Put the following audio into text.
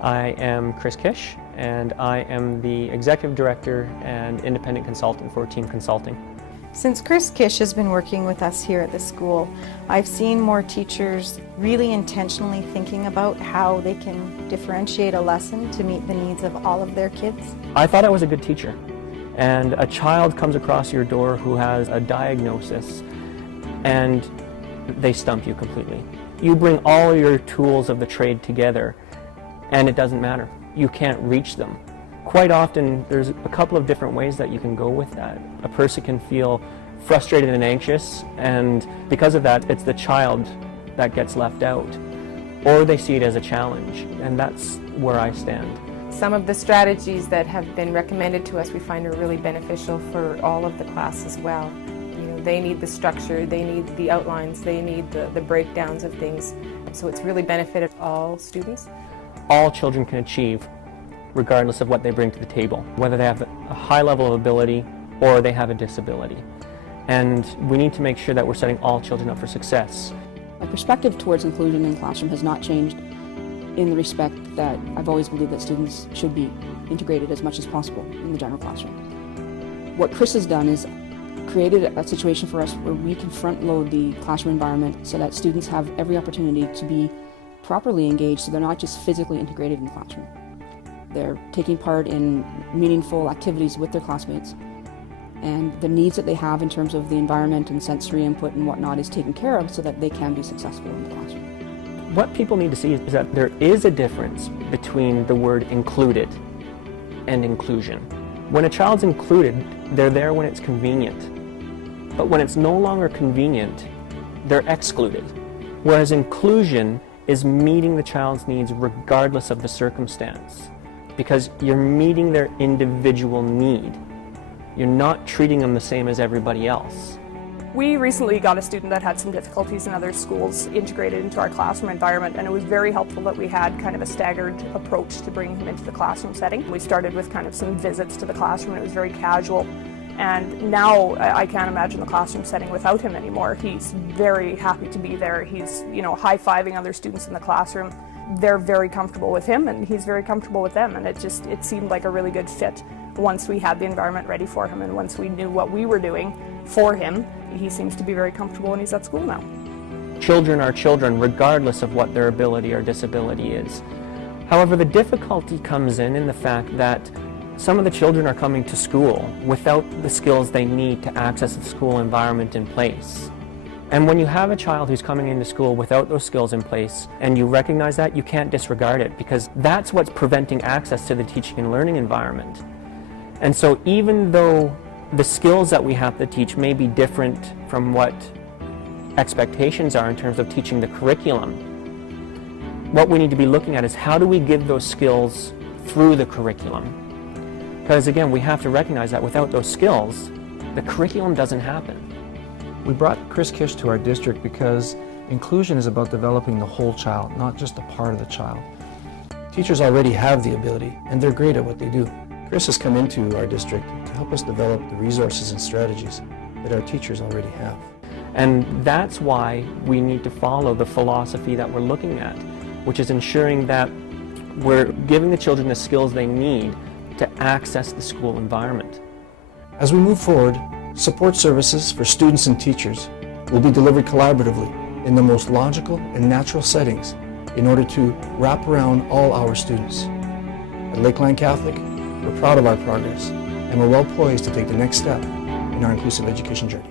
I am Kish, and I am the Executive Director and Independent Consultant for TEAAM Consulting. Since Kish has been working with us here at the school, I've seen more teachers really intentionally thinking about how they can differentiate a lesson to meet the needs of all of their kids. I thought I was a good teacher, and a child comes across your door who has a diagnosis and they stump you completely. You bring all your tools of the trade together and it doesn't matter. You can't reach them. Quite often there's a couple of different ways that you can go with that. A person can feel frustrated and anxious, and because of that it's the child that gets left out. Or they see it as a challenge, and that's where I stand. Some of the strategies that have been recommended to us we find are really beneficial for all of the class as well. They need the structure, they need the outlines, they need the breakdowns of things. So it's really benefited all students. All children can achieve, regardless of what they bring to the table, whether they have a high level of ability or they have a disability. And we need to make sure that we're setting all children up for success. My perspective towards inclusion in the classroom has not changed, in the respect that I've always believed that students should be integrated as much as possible in the general classroom. What Chris has done is created a situation for us where we can front load the classroom environment so that students have every opportunity to be properly engaged, so they're not just physically integrated in the classroom. They're taking part in meaningful activities with their classmates, and the needs that they have in terms of the environment and sensory input and whatnot is taken care of so that they can be successful in the classroom. What people need to see is that there is a difference between the word included and inclusion. When a child's included, they're there when it's convenient. But when it's no longer convenient, they're excluded. Whereas inclusion is meeting the child's needs regardless of the circumstance, because you're meeting their individual need. You're not treating them the same as everybody else. We recently got a student that had some difficulties in other schools integrated into our classroom environment, and it was very helpful that we had kind of a staggered approach to bringing him into the classroom setting. We started with kind of some visits to the classroom, and it was very casual. And now I can't imagine the classroom setting without him anymore. He's very happy to be there. He's, high-fiving other students in the classroom. They're very comfortable with him, and he's very comfortable with them. And it seemed like a really good fit once we had the environment ready for him, and once we knew what we were doing for him. He seems to be very comfortable when he's at school now. Children are children regardless of what their ability or disability is. However, the difficulty comes in the fact that some of the children are coming to school without the skills they need to access the school environment in place. And when you have a child who's coming into school without those skills in place, and you recognize that, you can't disregard it, because that's what's preventing access to the teaching and learning environment. And so even though the skills that we have to teach may be different from what expectations are in terms of teaching the curriculum, what we need to be looking at is how do we give those skills through the curriculum? Because again, we have to recognize that without those skills, the curriculum doesn't happen. We brought Kish to our district because inclusion is about developing the whole child, not just a part of the child. Teachers already have the ability, and they're great at what they do. Chris has come into our district to help us develop the resources and strategies that our teachers already have. And that's why we need to follow the philosophy that we're looking at, which is ensuring that we're giving the children the skills they need to access the school environment. As we move forward, support services for students and teachers will be delivered collaboratively in the most logical and natural settings in order to wrap around all our students. At Lakeland Catholic, we're proud of our progress, and we're well poised to take the next step in our inclusive education journey.